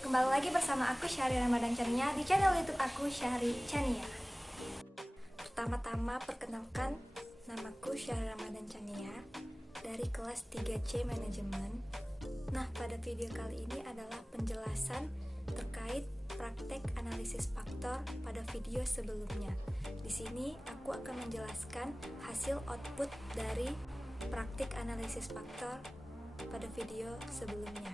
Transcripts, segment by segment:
Kembali lagi bersama aku Syahri Ramadan Chania di channel YouTube aku Syahri Chania. Pertama-tama perkenalkan, namaku Syahri Ramadan Chania dari kelas 3C Manajemen. Nah, pada video kali ini adalah penjelasan terkait praktek analisis faktor pada video sebelumnya. Di sini aku akan menjelaskan hasil output dari praktek analisis faktor pada video sebelumnya.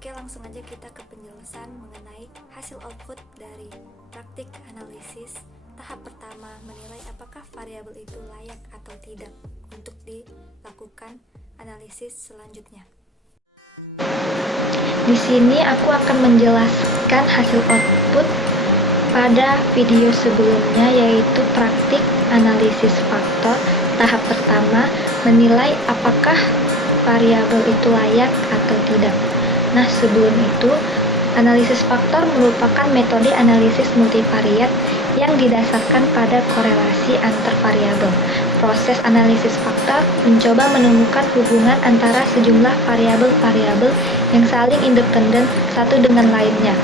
Oke, langsung aja kita ke penjelasan mengenai hasil output dari praktik analisis. Tahap pertama, menilai apakah variabel itu layak atau tidak untuk dilakukan analisis selanjutnya. Di sini aku akan menjelaskan hasil output pada video sebelumnya, yaitu praktik analisis faktor. Tahap pertama, menilai apakah variabel itu layak atau tidak. Nah, sebelum itu, analisis faktor merupakan metode analisis multivariat yang didasarkan pada korelasi antar variabel. Proses analisis faktor mencoba menemukan hubungan antara sejumlah variabel-variabel yang saling independen satu dengan lainnya,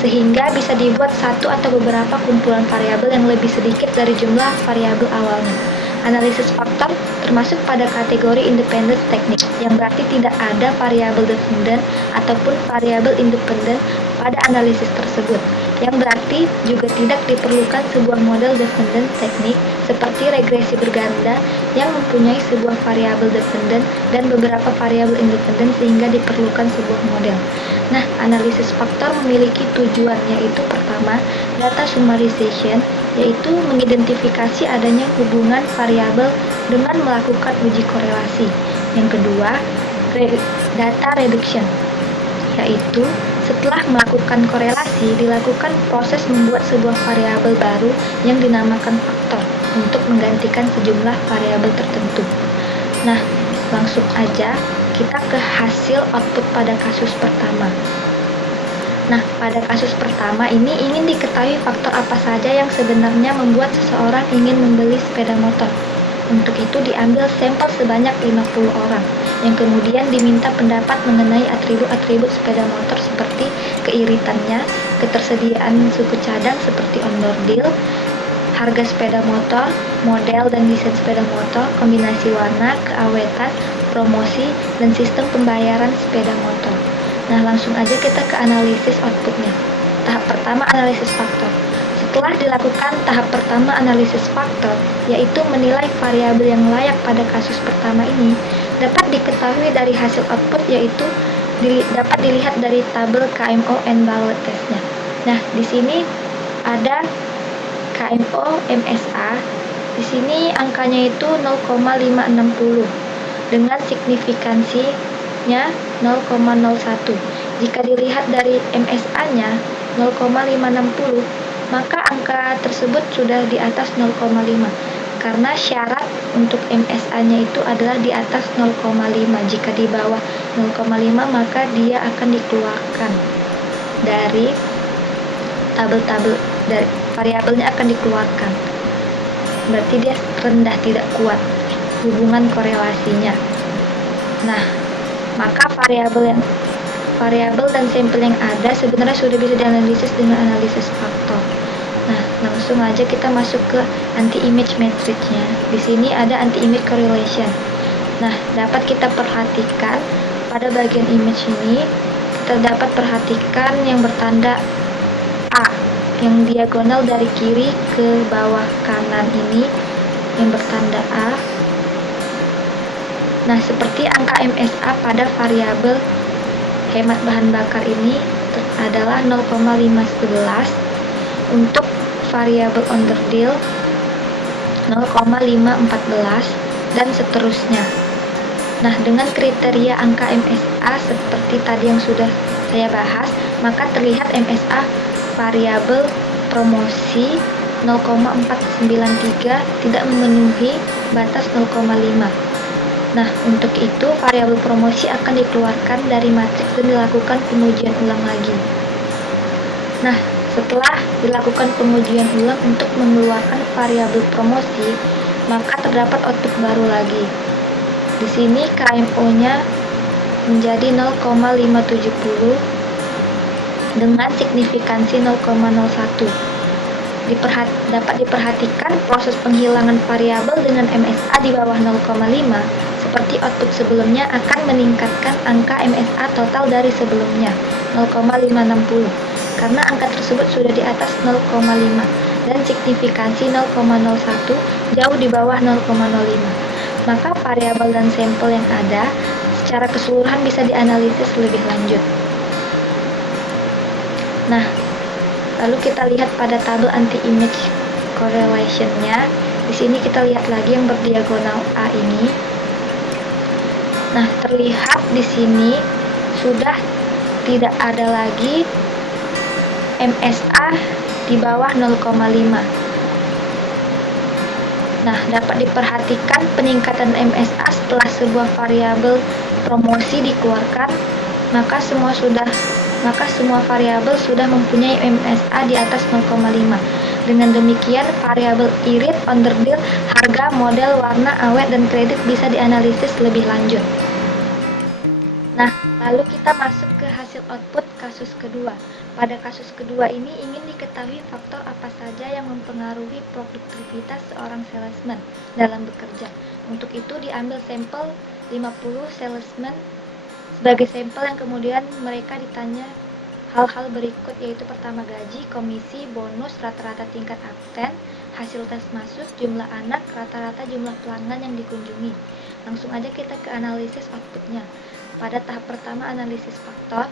sehingga bisa dibuat satu atau beberapa kumpulan variabel yang lebih sedikit dari jumlah variabel awalnya. Analisis faktor termasuk pada kategori independent teknik, yang berarti tidak ada variabel dependen ataupun variabel independen pada analisis tersebut, yang berarti juga tidak diperlukan sebuah model dependen teknik seperti regresi berganda yang mempunyai sebuah variabel dependen dan beberapa variabel independen sehingga diperlukan sebuah model. Nah, analisis faktor memiliki tujuan, yaitu pertama, data summarization, yaitu mengidentifikasi adanya hubungan variabel dengan melakukan uji korelasi. Yang kedua, data reduction, yaitu setelah melakukan korelasi, dilakukan proses membuat sebuah variabel baru yang dinamakan faktor untuk menggantikan sejumlah variabel tertentu. Nah, langsung aja kita ke hasil output pada kasus pertama. Nah, pada kasus pertama ini ingin diketahui faktor apa saja yang sebenarnya membuat seseorang ingin membeli sepeda motor. Untuk itu diambil sampel sebanyak 50 orang, yang kemudian diminta pendapat mengenai atribut-atribut sepeda motor seperti keiritannya, ketersediaan suku cadang seperti on-board deal, harga sepeda motor, model dan desain sepeda motor, kombinasi warna, keawetan, promosi, dan sistem pembayaran sepeda motor. Nah, langsung aja kita ke analisis outputnya. Tahap pertama, analisis faktor. Setelah dilakukan tahap pertama analisis faktor, yaitu menilai variabel yang layak pada kasus pertama ini, dapat diketahui dari hasil output, yaitu dapat dilihat dari tabel KMO and Ballot testnya. Nah, di sini ada KMO MSA. Di sini angkanya itu 0,560 dengan signifikansinya 0,01. Jika dilihat dari MSA-nya 0,560, maka angka tersebut sudah di atas 0,5 karena syarat untuk MSA-nya itu adalah di atas 0,5. Jika di bawah 0,5 maka dia akan dikeluarkan dari tabel-tabel, dari variabelnya akan dikeluarkan. Berarti dia rendah, tidak kuat hubungan korelasinya. Nah, maka variabel dan sampel yang ada sebenarnya sudah bisa dianalisis dengan analisis faktor. Nah, langsung aja kita masuk ke anti-image matrix-nya. Di sini ada anti-image correlation. Nah, dapat kita perhatikan pada bagian image ini, kita dapat perhatikan yang bertanda A, yang diagonal dari kiri ke bawah kanan ini, yang bertanda A. Nah, seperti angka MSA pada variabel hemat bahan bakar ini adalah 0,511, untuk variabel under deal 0,514 dan seterusnya. Nah, dengan kriteria angka MSA seperti tadi yang sudah saya bahas, maka terlihat MSA variabel promosi 0,493 tidak memenuhi batas 0,5. Nah, untuk itu variabel promosi akan dikeluarkan dari matriks dan dilakukan pengujian ulang lagi. Nah, setelah dilakukan pengujian ulang untuk mengeluarkan variabel promosi, maka terdapat output baru lagi. Di sini KMO-nya menjadi 0,570 dengan signifikansi 0,01. Dapat diperhatikan proses penghilangan variabel dengan MSA di bawah 0,5 seperti output sebelumnya akan meningkatkan angka MSA total dari sebelumnya 0,560 karena angka tersebut sudah di atas 0,5 dan signifikansi 0,01 jauh di bawah 0,05. Maka variabel dan sampel yang ada secara keseluruhan bisa dianalisis lebih lanjut. Nah, lalu kita lihat pada tabel anti-image correlation-nya. Di sini kita lihat lagi yang berdiagonal A ini. Nah, terlihat di sini sudah tidak ada lagi MSA di bawah 0,5. Nah, dapat diperhatikan peningkatan MSA setelah sebuah variabel promosi dikeluarkan, maka semua variabel sudah mempunyai MSA di atas 0,5. Dengan demikian, variabel irit, onderdil, harga, model, warna, awet, dan kredit bisa dianalisis lebih lanjut. Nah, lalu kita masuk ke hasil output kasus kedua. Pada kasus kedua ini ingin diketahui faktor apa saja yang mempengaruhi produktivitas seorang salesman dalam bekerja. Untuk itu diambil sampel 50 salesman sebagai sampel yang kemudian mereka ditanya hal-hal berikut, yaitu pertama gaji, komisi, bonus, rata-rata tingkat absen, hasil tes masuk, jumlah anak, rata-rata jumlah pelanggan yang dikunjungi. Langsung aja kita ke analisis outputnya. Pada tahap pertama analisis faktor,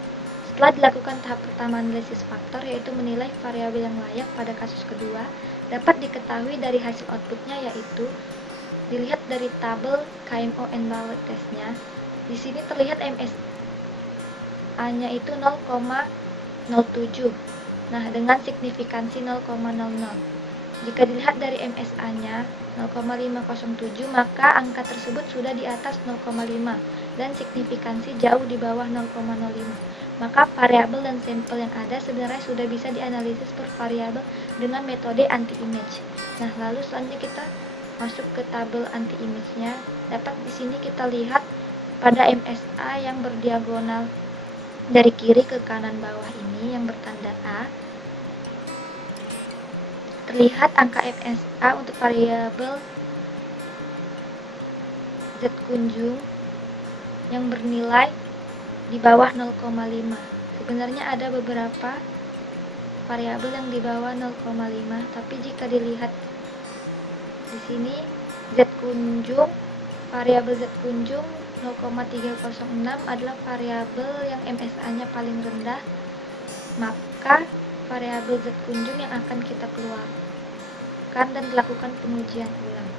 setelah dilakukan tahap pertama analisis faktor yaitu menilai variabel yang layak pada kasus kedua, dapat diketahui dari hasil outputnya, yaitu dilihat dari tabel KMO and Ballot testnya. Di sini terlihat MSA-nya itu 0,07. Nah, dengan signifikansi 0,00. Jika dilihat dari MSA-nya 0,507, maka angka tersebut sudah di atas 0,5 dan signifikansi jauh di bawah 0,05. Maka variabel dan sampel yang ada sebenarnya sudah bisa dianalisis per variabel dengan metode anti-image. Nah, lalu selanjutnya kita masuk ke tabel anti-image-nya. Dapat di sini kita lihat pada MSA yang berdiagonal dari kiri ke kanan bawah ini yang bertanda A, terlihat angka MSA untuk variabel Z kunjung yang bernilai di bawah 0,5. Sebenarnya ada beberapa variabel yang di bawah 0,5, tapi jika dilihat di sini Z kunjung, variabel Z kunjung 0,306 adalah variabel yang MSA-nya paling rendah, maka variabel Z kunjung yang akan kita keluarkan dan dilakukan pengujian ulang.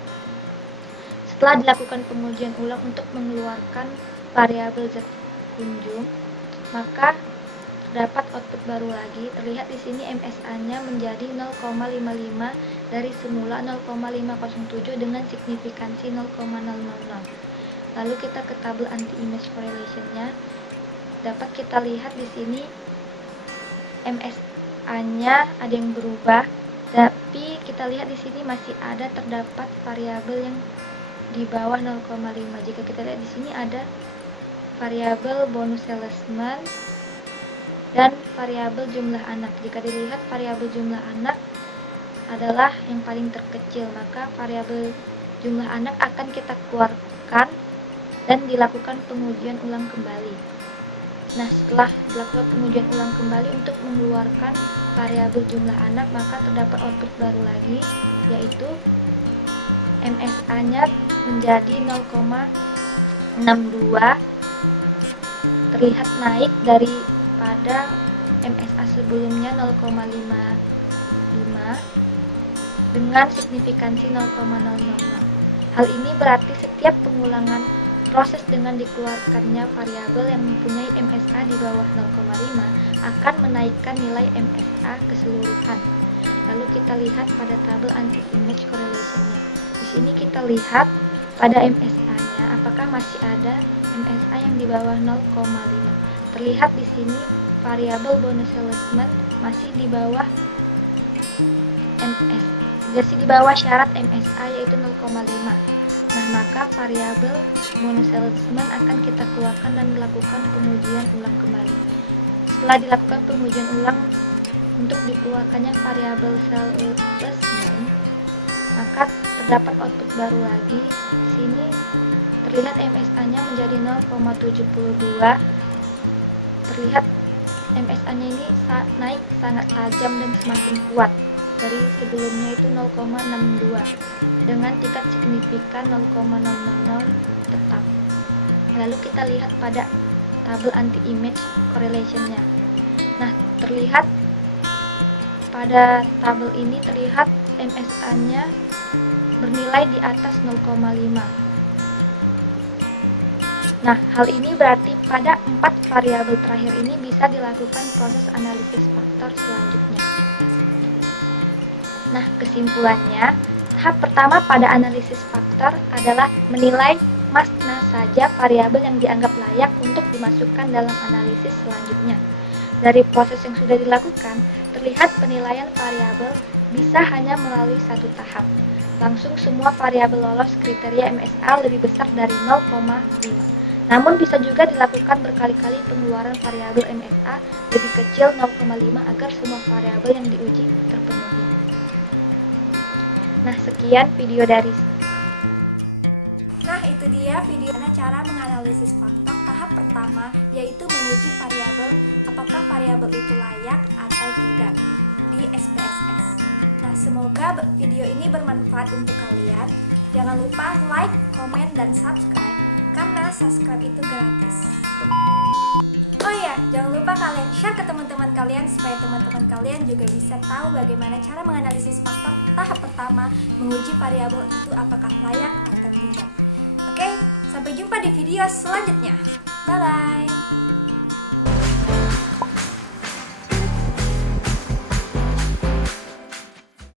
Setelah dilakukan pengujian ulang untuk mengeluarkan variabel Z kunjung, maka terdapat output baru lagi. Terlihat di sini MSA-nya menjadi 0,55 dari semula 0,507 dengan signifikansi 0,000. Lalu kita ke tabel anti-image correlation-nya. Dapat kita lihat di sini MSA-nya ada yang berubah, tapi kita lihat di sini masih ada terdapat variabel yang di bawah 0,5. Jika kita lihat di sini ada variabel bonus salesman dan variabel jumlah anak. Jika dilihat variabel jumlah anak adalah yang paling terkecil, maka variabel jumlah anak akan kita keluarkan dan dilakukan pengujian ulang kembali. Nah, setelah dilakukan pengujian ulang kembali untuk mengeluarkan variabel jumlah anak, maka terdapat output baru lagi, yaitu MSA-nya menjadi 0,62, terlihat naik daripada MSA sebelumnya 0,55 dengan signifikansi 0,005. Hal ini berarti setiap pengulangan proses dengan dikeluarkannya variabel yang mempunyai MSA di bawah 0,5 akan menaikkan nilai MSA keseluruhan. Lalu kita lihat pada tabel anti-image correlation-nya. Di sini kita lihat pada MSA-nya apakah masih ada MSA yang di bawah 0,5. Terlihat di sini variabel bonus salesman masih di bawah syarat MSA yaitu 0,5. Nah, maka variabel bonus salesman akan kita keluarkan dan dilakukan pengujian ulang kembali. setelah dilakukan pengujian ulang untuk dikeluarkannya variabel self-assessment, maka terdapat output baru lagi. Di sini terlihat MSA-nya menjadi 0,72. Terlihat MSA-nya ini naik sangat tajam dan semakin kuat. Dari sebelumnya itu 0,62 dengan tingkat signifikan 0,000 tetap. Lalu kita lihat pada tabel anti-image correlation-nya. Nah, terlihat pada tabel ini terlihat MSA-nya bernilai di atas 0,5. Nah, hal ini berarti pada 4 variabel terakhir ini bisa dilakukan proses analisis faktor selanjutnya. Nah, kesimpulannya, tahap pertama pada analisis faktor adalah menilai mana saja variabel yang dianggap layak untuk dimasukkan dalam analisis selanjutnya. Dari proses yang sudah dilakukan, terlihat penilaian variabel bisa hanya melalui satu tahap. Langsung semua variabel lolos kriteria MSA lebih besar dari 0,5. Namun bisa juga dilakukan berkali-kali pengeluaran variabel MSA lebih kecil 0,5 agar semua variabel yang diuji terpenuhi. Nah, sekian video dari itu dia video cara menganalisis faktor tahap pertama, yaitu menguji variabel apakah variabel itu layak atau tidak di SPSS. Nah, semoga video ini bermanfaat untuk kalian. Jangan lupa like, komen, dan subscribe karena subscribe itu gratis. Oh iya, jangan lupa kalian share ke teman-teman kalian supaya teman-teman kalian juga bisa tahu bagaimana cara menganalisis faktor tahap pertama, menguji variabel itu apakah layak atau tidak. Oke, sampai jumpa di video selanjutnya. Bye-bye.